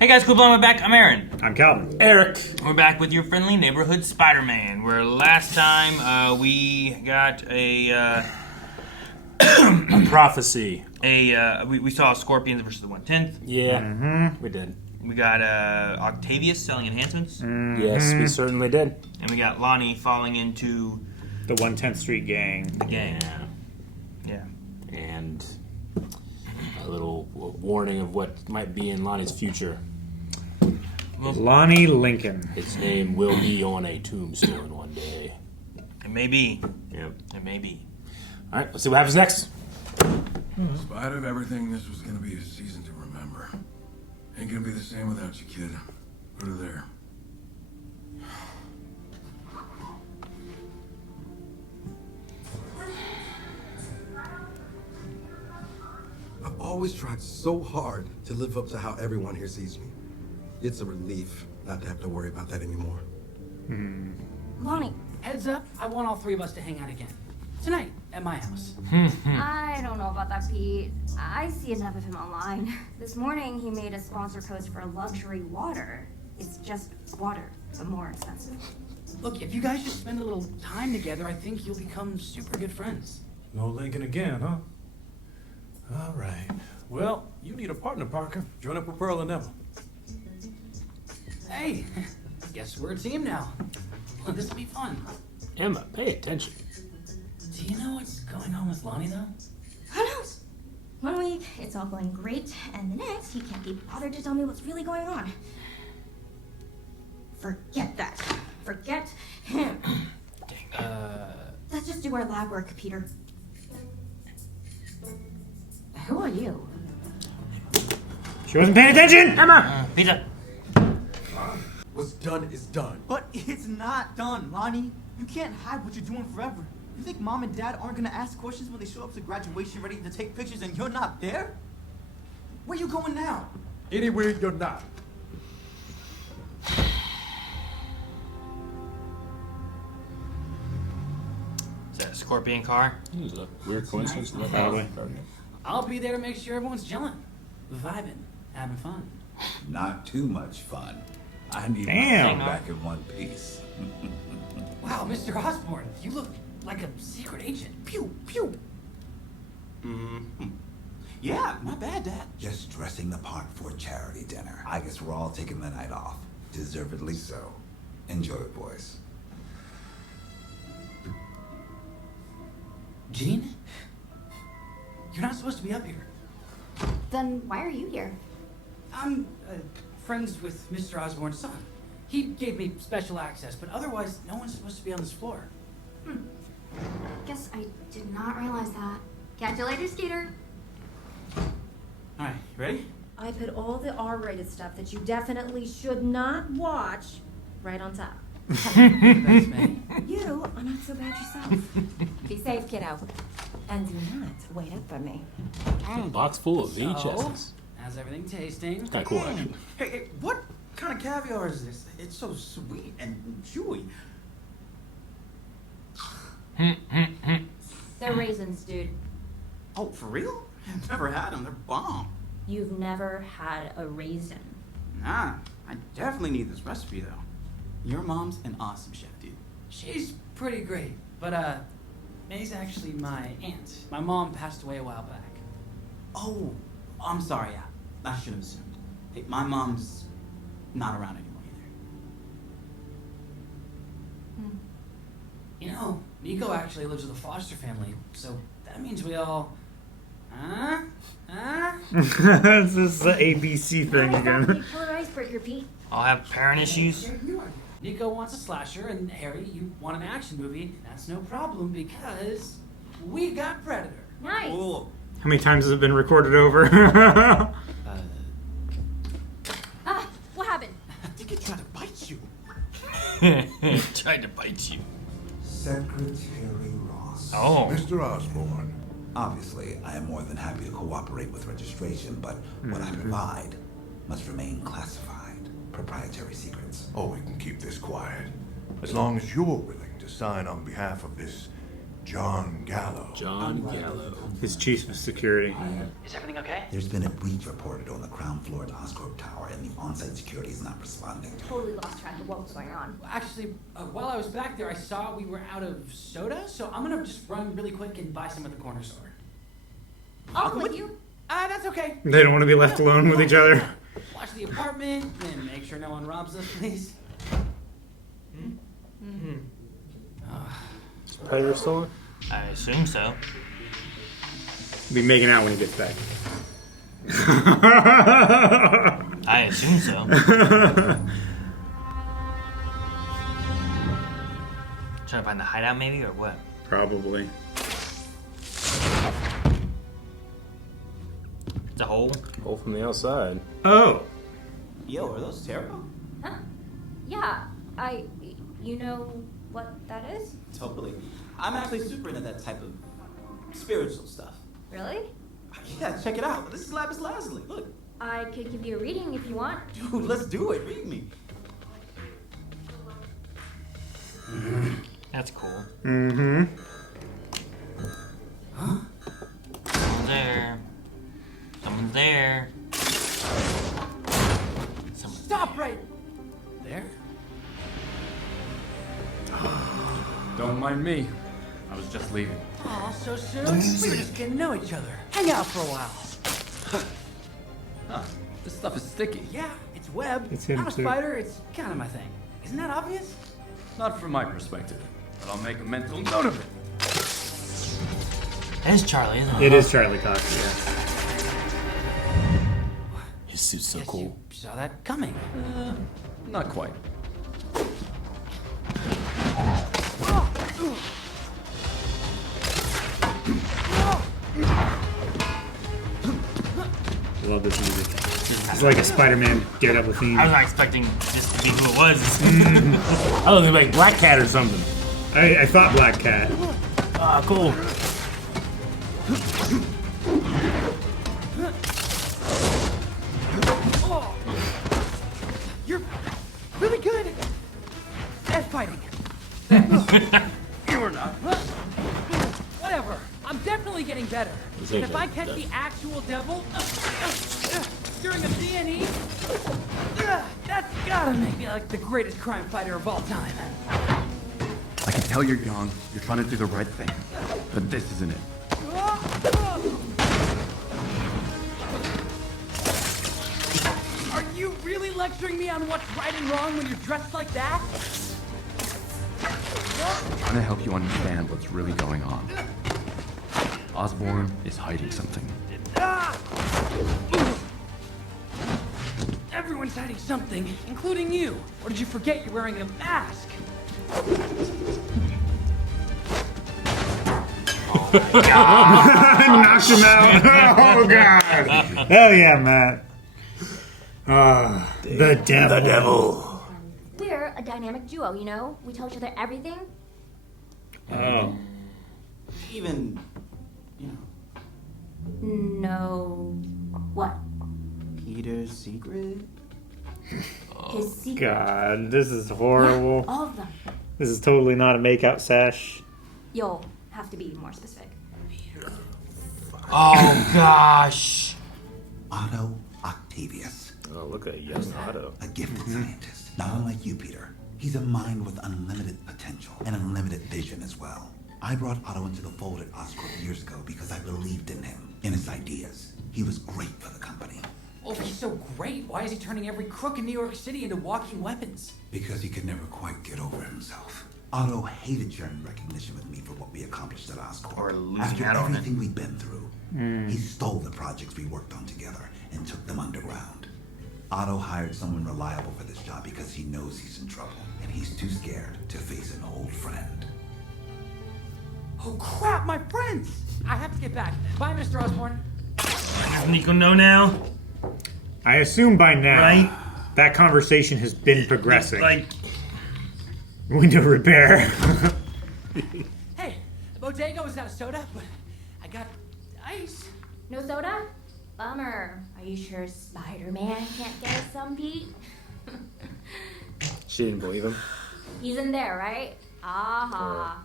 Hey guys, cool blowing back. I'm Aaron. I'm Calvin. Eric. We're back with your friendly neighborhood Spider-Man. Where last time we got a prophecy. We saw Scorpions versus the 1/10th. Yeah, we did. We got Octavius selling enhancements, Yes, we certainly did. and we got Lonnie falling into The 110th Street Gang. the gang. Yeah. And a little warning of what might be in Lonnie's future. Lonnie Lincoln. His name will be on a tombstone one day. It may be. Yep. It may be. All right, let's see what happens next. In spite of everything, this was gonna be a season to remember. Ain't gonna be the same without you, kid. Put her there. I've always tried so hard to live up to how everyone here sees me. It's a relief not to have to worry about that anymore. Lonnie, Heads up, I want all three of us to hang out again. Tonight, at my house. I don't know about that, Pete. I see enough of him online. This morning, he made a sponsor post for luxury water. It's just water, but more expensive. Look, if you guys just spend a little time together, I think you'll become super good friends. No Lincoln again, huh? All right. Well, you need a partner, Parker. Join up with Pearl and Emma. Hey, guess we're a team now. Well, this will be fun. Emma, pay attention. Do you know what's going on with Lonnie, though? Who knows? 1 week, it's all going great, and the next, he can't be bothered to tell me what's really going on. Forget that. Forget him. Let's just do our lab work, Peter. Who are you? She wasn't paying attention! Emma! Pizza. What's done is done. But it's not done, Lonnie. You can't hide what you're doing forever. You think mom and dad aren't gonna ask questions when they show up to graduation ready to take pictures and you're not there? Where you going now? Anywhere you're not. Is that a Scorpion car? This is a weird coincidence. Probably. I'll be there to make sure everyone's chilling, vibing, having fun. Not too much fun. I need Damn. my phone back in one piece. Wow, Mr. Rossborn, you look like a secret agent. Pew, pew. Yeah, not bad, Dad. Just dressing the part for a charity dinner. I guess we're all taking the night off. Deservedly so. Enjoy it, boys. Jean? You're not supposed to be up here. Then why are you here? I'm friends with Mr. Osborn's son. He gave me special access, but otherwise, no one's supposed to be on this floor. Guess I did not realize that. Catch you later, Skeeter. All right, you ready? I put all the R-rated stuff that you definitely should not watch right on top. Thanks, May. You are not so bad yourself. Be safe, kiddo. And do not wait up for me. A box full of So, VHSs. how's everything tasting? Kind of cool, actually. Hey, what kind of caviar is this? It's so sweet and chewy. They're raisins, dude. Oh, for real? I've never had them. They're bomb. You've never had a raisin. Nah, I definitely need this recipe, though. Your mom's an awesome chef, dude. She's pretty great, but May's actually my aunt. My mom passed away a while back. Oh, I'm sorry. I should have assumed. Hey, my mom's not around anymore either. You know, Nico actually lives with a foster family, so that means we all... This is the ABC thing again. Killer icebreaker, Pete. I'll have parent issues. Nico wants a slasher, and Harry, you want an action movie. That's no problem because we got Predator. Nice. Cool. How many times has it been recorded over? What happened? I think it tried to bite you. Tried to bite you. Secretary Ross. Oh. Mr. Osborn. Obviously, I am more than happy to cooperate with registration, but what I provide must remain classified. Proprietary secrets. Oh, we can keep this quiet. As long as you're willing to sign on behalf of this John Gallo. John Gallo. His chief of security. Is everything okay? There's been a breach reported on the ground floor at Oscorp Tower, and the on-site security is not responding. Totally lost track of what was going on. Actually, while I was back there, I saw we were out of soda, so I'm gonna just run really quick and buy some at the corner store. I'll come with you. That's okay. They don't want to be left alone with each other. Watch the apartment, and make sure no one robs us, please. Predator store? I assume so. Be making out when he gets back. I assume so. Trying to find the hideout, maybe, or what? Probably. It's a hole. Hole from the outside. Oh. Yo, are those tarot? Huh? Yeah, you know what that is? Totally. I'm actually super into that type of spiritual stuff. Really? Yeah, check it out. This is Lapis Lazuli. Look. I could give you a reading if you want. Dude, let's do it. Read me. That's cool. Mm-hmm. Huh? Someone's there. Someone's there. Stop right there. Don't mind me. I was just leaving. Aw, so soon? We were just getting to know each other. Hang out for a while. Huh. This stuff is sticky. Yeah, it's web. It's him I'm a too. spider. It's kind of my thing. Isn't that obvious? Not from my perspective, but I'll make a mental note of it. It's Charlie, isn't it? It is Charlie Cox, yeah. His suit's so Guess cool. you saw that coming. Not quite. Love this music. It's like a Spider-Man Daredevil theme. I was not expecting this to be who it was. I was like Black Cat or something. I thought Black Cat. Ah, cool. Oh. You're really good at fighting. You're not. Whatever. I'm definitely getting better. This And ain't if I good. catch the actual devil during a D&E, that's gotta make me like the greatest crime fighter of all time. I can tell you're young. You're trying to do the right thing. But this isn't it. Are you really lecturing me on what's right and wrong when you're dressed like that? I'm trying to help you understand what's really going on. Osborn is hiding something. Everyone's hiding something, including you. Or did you forget you're wearing a mask? Knocked him out. Oh, God. Hell yeah, Matt. The devil. The devil. We're a dynamic duo, you know? We tell each other everything. Oh. Even, you know, No. What? Peter's secret? His secret. God, this is horrible. All of them. This is totally not a makeout sash. You'll have to be more specific. Oh, gosh. Otto Octavius. Oh, look at young Otto. A gifted scientist. Not unlike you, Peter. He's a mind with unlimited potential and unlimited vision as well. I brought Otto into the fold at Oscorp years ago because I believed in him, in his ideas. He was great for the company. Oh, if he's so great, why is he turning every crook in New York City into walking weapons? Because he could never quite get over himself. Otto hated sharing recognition with me for what we accomplished at Oscorp. Or losing After out on it. everything we'd been through, he stole the projects we worked on together and took them underground. Otto hired someone reliable for this job because he knows he's in trouble, and he's too scared to face an old friend. Oh crap, my friends! I have to get back. Bye, Mr. Osborn. Does Nico know now? I assume by now Right. that conversation has been progressing. Like, Window repair. Hey, the bodega was out of soda, but I got ice. No soda? Bummer. Are you sure Spider-Man can't get us some, Pete? She didn't believe him. He's in there, right? Aha.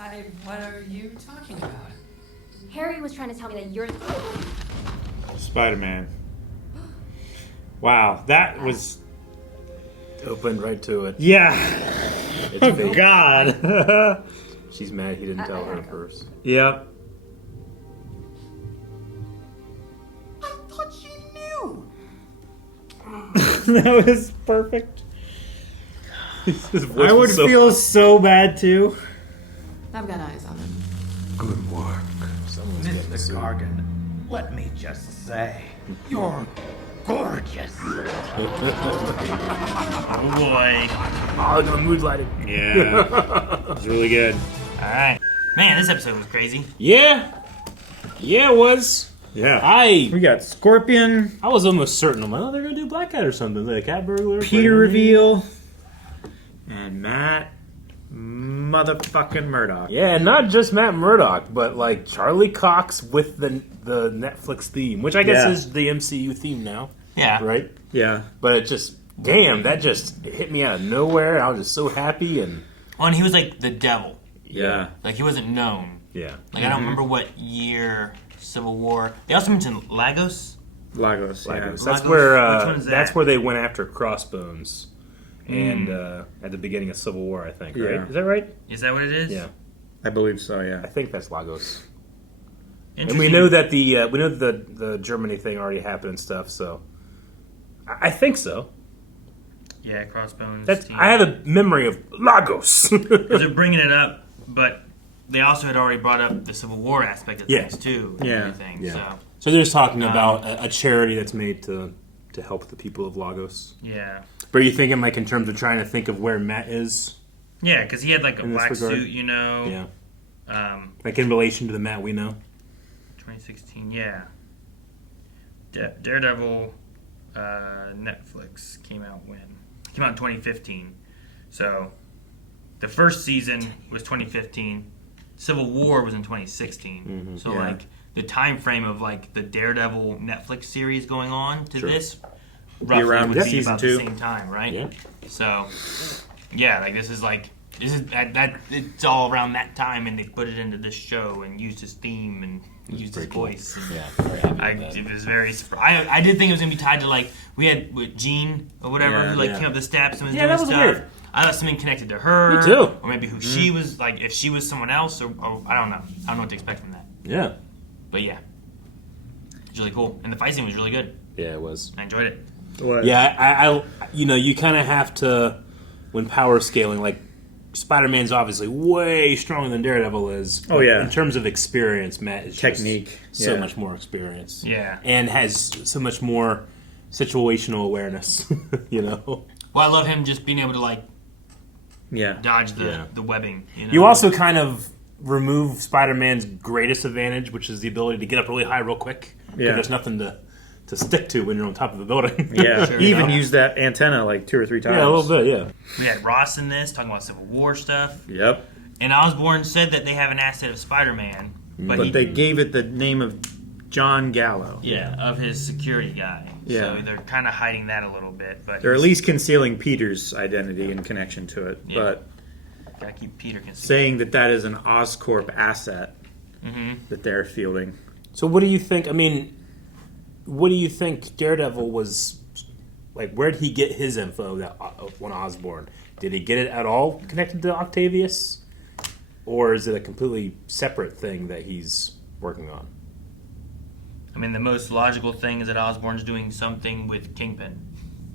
What are you talking about? Harry was trying to tell me that you're. Spider-Man. Wow, that was. Opened right to it. Yeah. It's Oh, fake. God. She's mad he didn't tell her at first. Yep. I thought she knew. That was perfect. His voice I would was so feel so bad too. I've got eyes on him. Good work. Someone's getting Mr. sued. Gargan, let me just say, you're gorgeous. Oh boy. Oh, the mood lighting. Yeah. It's really good. All right, man. This episode was crazy. Yeah. Yeah, it was. Yeah. We got Scorpion. I was almost certain. I'm like, oh, they're going to do Black Cat or something. Like a cat burglar. Peter reveal. And Matt motherfucking Murdock. Yeah, and not just Matt Murdock, but like Charlie Cox with the Netflix theme, which I guess is the MCU theme now. Yeah. Right? Yeah. But it just, damn, that just hit me out of nowhere. I was just so happy. And he was like the devil. Yeah. Like he wasn't known. Yeah. Like I don't remember what year Civil War. They also mentioned Lagos. Lagos. Yeah. That's Lagos? where Which one's that? that's where they went after Crossbones. And at the beginning of Civil War, I think, right? Yeah. Is that right? Is that what it is? Yeah. I believe so, yeah. I think that's Lagos. And Interesting. we know that the Germany thing already happened and stuff, so I think so. Yeah, Crossbones. team. I have a memory of Lagos. Because they're bringing it up, but they also had already brought up the Civil War aspect of things too. And everything. Yeah. So So they're just talking about a charity that's made to help the people of Lagos. yeah. But are you thinking like in terms of trying to think of where Matt is? Yeah, because he had like a In this black regard? suit, you know. Yeah. Like in relation to the Matt we know? 2016, yeah. Daredevil Netflix came out when? It came out in 2015. So the first season was 2015. Civil War was in 2016. So like the time frame of like the Daredevil Netflix series going on to this roughly around would be season about 2. the same time, right? Yeah. So yeah, like this is that it's all around that time, and they put it into this show and used his theme and used his voice. And Yeah, very happy with that. it was very. I did think it was gonna be tied to like we had with Gene or whatever who like came up the steps and was doing that was stuff. weird. I thought something connected to her. Me too. Or maybe who she was, like if she was someone else, or I don't know. I don't know what to expect from that. Yeah. But yeah, it's really cool, and the fight scene was really good. Yeah, it was. I enjoyed it. Yeah, I you kind of have to, when power scaling, like Spider-Man's obviously way stronger than Daredevil is. Oh, yeah. In terms of experience, Matt is Technique, just so yeah. much more experience. Yeah. And has so much more situational awareness, you know? Well, I love him just being able to like dodge the Yeah. the webbing. You know? You also kind of remove Spider-Man's greatest advantage, which is the ability to get up really high real quick. Because Yeah. there's nothing to stick to when you're on top of the building. Yeah. Sure, Even you know? used that antenna like 2 or 3 times. Yeah, a little bit, yeah. We had Ross in this talking about Civil War stuff. Yep. And Osborn said that they have an asset of Spider-Man, But they gave it the name of John Gallo. yeah, of his security guy. Yeah. So they're kind of hiding that a little bit, but They're at least concealing Peter's identity and connection to it. Yeah. But gotta keep Peter concealed. saying that is an Oscorp asset Mm-hmm. that they're fielding. So what do you think? I mean, what do you think Daredevil was like? Where did he get his info that on Osborn? Did he get it at all connected to Octavius, or is it a completely separate thing that he's working on? I mean, the most logical thing is that Osborn's doing something with Kingpin.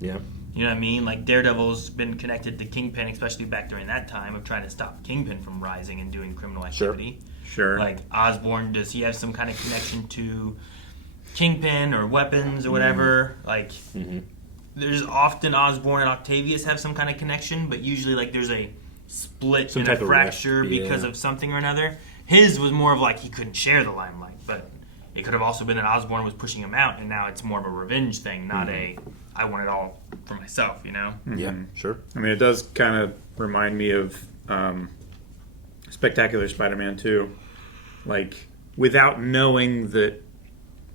Yeah. You know what I mean? Like Daredevil's been connected to Kingpin, especially back during that time of trying to stop Kingpin from rising and doing criminal activity. Sure. Like Osborn, does he have some kind of connection to Kingpin or weapons or whatever? Like, there's often Osborn and Octavius have some kind of connection, but usually like there's a split Some and a type of fracture rift, because yeah. of something or another. His was more of like he couldn't share the limelight, but it could have also been that Osborn was pushing him out, and now it's more of a revenge thing, not a I want it all for myself, you know? Yeah, sure. I mean, it does kind of remind me of Spectacular Spider-Man 2. Like, without knowing that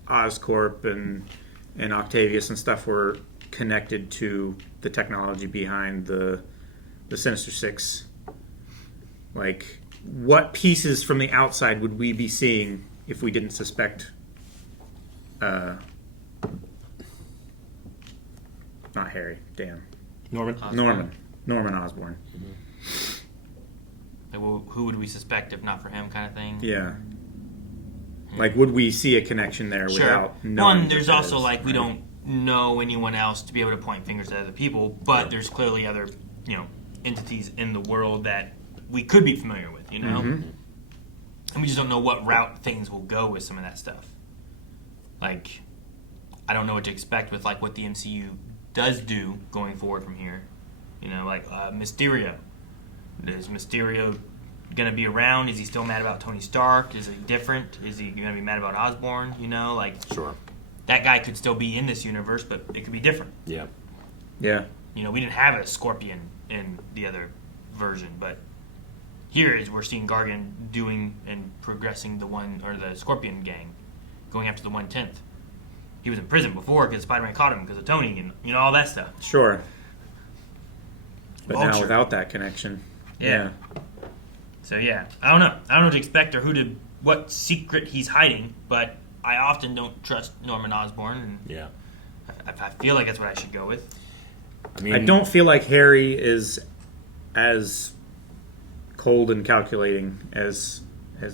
Oscorp and Octavius and stuff were connected to the technology behind the Sinister Six, like, what pieces from the outside would we be seeing if we didn't suspect? Not Harry. Damn. Norman Osborn. Like, well, who would we suspect if not for him, kind of thing? Yeah. Like, would we see a connection there without knowing? One, there's also like we don't know anyone else to be able to point fingers at other people, but there's clearly other, entities in the world that we could be familiar with, and we just don't know what route things will go with some of that stuff. Like, I don't know what to expect with like what the MCU does do going forward from here. Mysterio. Is Mysterio going to be around? Is he still mad about Tony Stark? Is he different? Is he going to be mad about Osborn? Sure. That guy could still be in this universe, but it could be different. Yeah. Yeah. We didn't have a Scorpion in the other version, but here is we're seeing Gargan doing and progressing the Scorpion gang, going after the 1/10th. He was in prison before because Spider-Man caught him because of Tony and all that stuff. Sure. But Vulture. now without that connection. Yeah. So I don't know. I don't know what to expect or what secret he's hiding, but I often don't trust Norman Osborn, and I feel like that's what I should go with. I don't feel like Harry is as cold and calculating as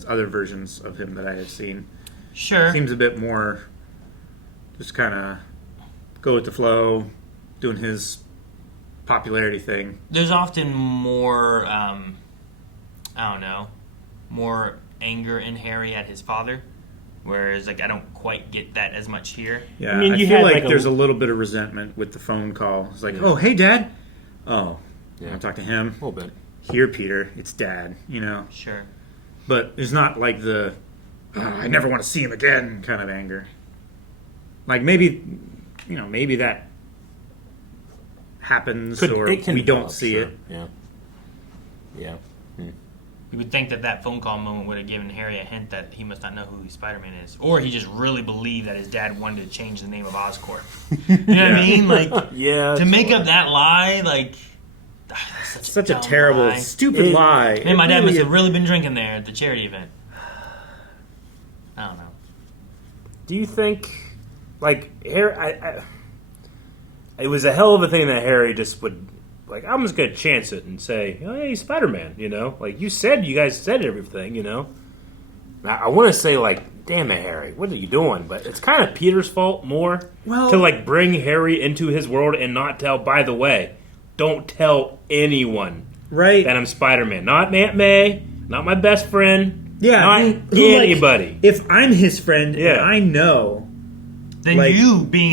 other versions of him that I have seen. Sure. Seems a bit more just kind of go with the flow, doing his popularity thing. There's often more, more anger in Harry at his father, whereas I don't quite get that as much here. Yeah, I feel like there's a little bit of resentment with the phone call. It's like, oh, hey, Dad. Oh, yeah. I talk to him. A little bit. Here, Peter, it's Dad. Sure. But it's not like the I never want to see him again kind of anger. Like maybe that happens or we don't see it. Yeah. Yeah. You would think that phone call moment would have given Harry a hint that he must not know who Spider-Man is. Or he just really believed that his dad wanted to change the name of Oscorp. You know what I mean? To make up that lie, that's such a terrible, lie. stupid lie. Man, my dad must have really been drinking there at the charity event. I don't know. Do you think, Harry... it was a hell of a thing that Harry just would... I'm just going to chance it and say, oh, hey, Spider-Man, you guys said everything, I want to say, damn it, Harry, what are you doing? But it's kind of Peter's fault more to, bring Harry into his world and not tell, by the way, don't tell anyone that I'm Spider-Man. Not Aunt May, not my best friend, not anybody. If I'm his friend and I know... Then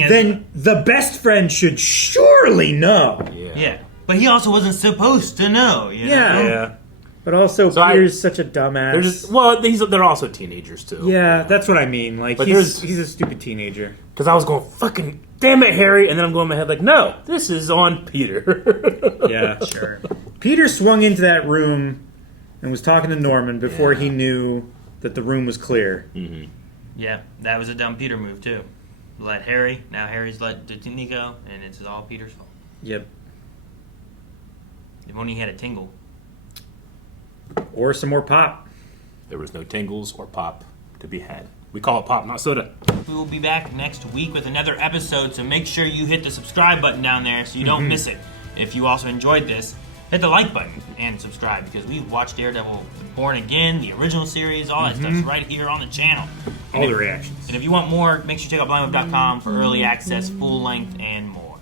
then the best friend should surely know. Yeah. But he also wasn't supposed to know, you know? Yeah. But also, Peter's such a dumbass. They're also teenagers, too. Yeah, that's what I mean. He's a stupid teenager. Because I was going, fucking damn it, Harry. And then I'm going in my head no, this is on Peter. Yeah, sure. Peter swung into that room and was talking to Norman before he knew that the room was clear. Mm-hmm. Yeah, that was a dumb Peter move, too. Let Harry, now Harry's let Nico, and it's all Peter's fault. Yep. If only he had a tingle. Or some more pop. There was no tingles or pop to be had. We call it pop, not soda. We will be back next week with another episode, so make sure you hit the subscribe button down there so you don't miss it. If you also enjoyed this, hit the like button and subscribe, because we've watched Daredevil Born Again, the original series, all that stuff's right here on the channel. All the reactions. And if you want more, make sure you check out blindweb.com for early access, full length, and more.